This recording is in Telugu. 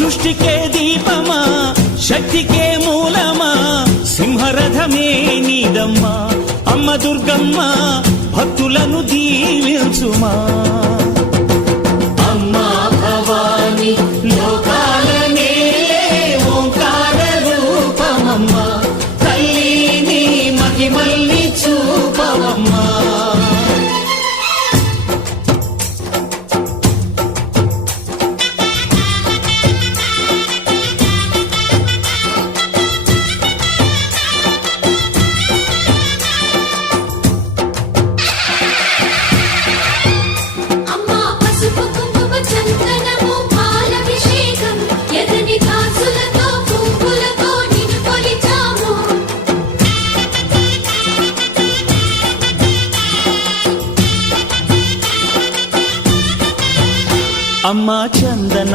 సృష్టికే దీపమా శక్తికే మూలమా సింహరథమే నీదమ్మా అమ్మ దుర్గమ్మ భక్తులను దీవించుమా అమ్మా భవాని లోకాలనే ఓంకార రూపమమ్మా తల్లిని మహిమల్ని చూపవమ్మా అమ్మా చందనం